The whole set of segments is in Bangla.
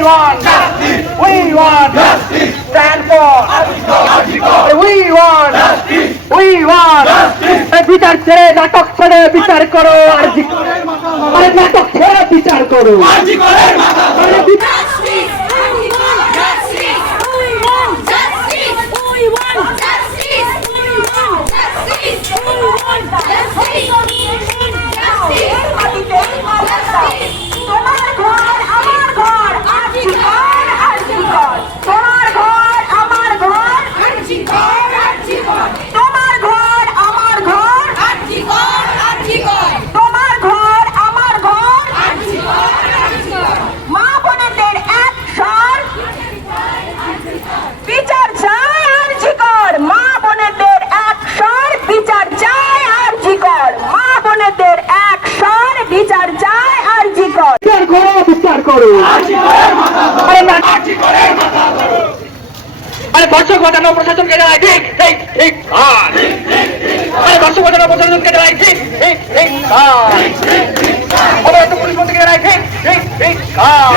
We want justice. We want justice. Stand for Article. We want justice. We want justice. বিচার ছেড়ে নাটক ছেড়ে বিচার করো আর আরে নাটক ছেড়ে বিচার করো আরে করো। আরে বর্ষ ঘটানো প্রশাসনকে জানায় ঠিক ঠিক ঠিক। আরে বর্ষ ঘটানো প্রশাসনকে জানায় ঠিক ঠিক ঠিক। আরে পুলিশ মন্ত্রীকে জানায় ঠিক ঠিক ঠিক। হ্যাঁ।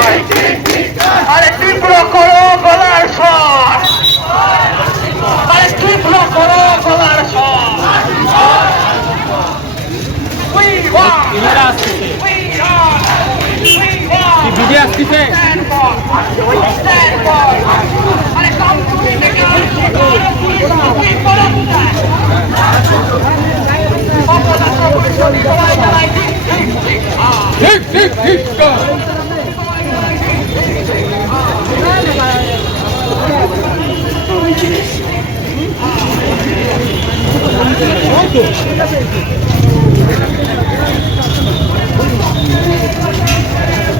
ঠিক ঠিক ঠিক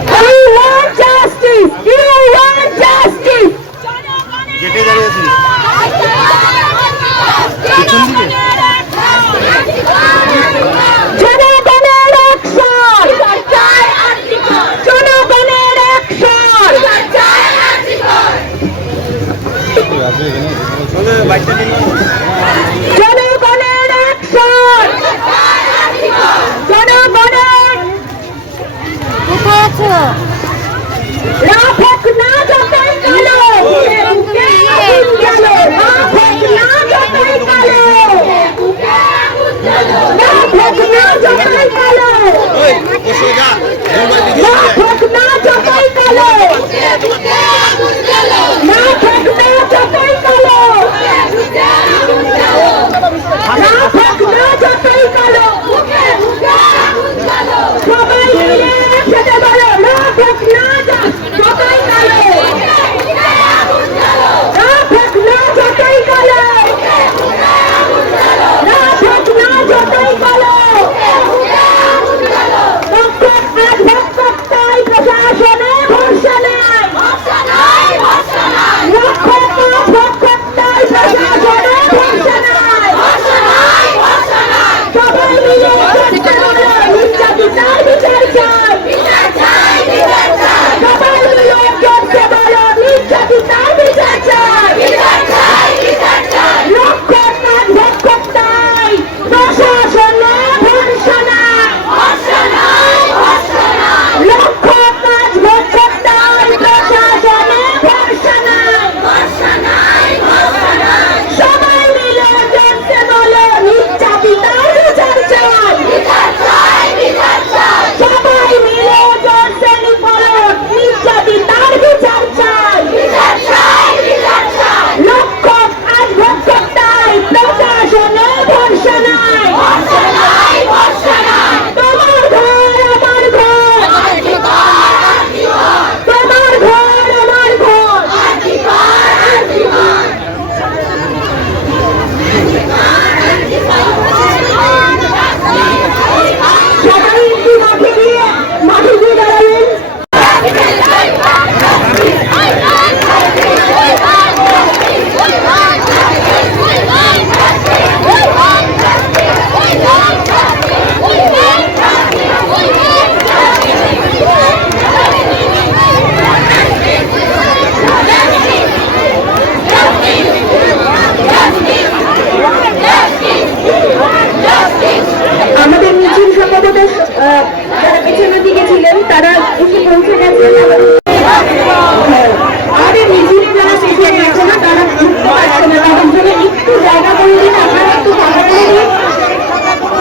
Hello!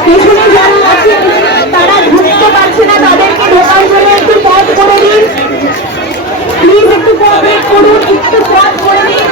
পেছনে যারা আছেন তারা ঢুকতে পারছে না তাদেরকে ঢোকার জন্য একটু পথ করে দিন প্লিজ একটু পথ করুন, একটু পথ করে দিন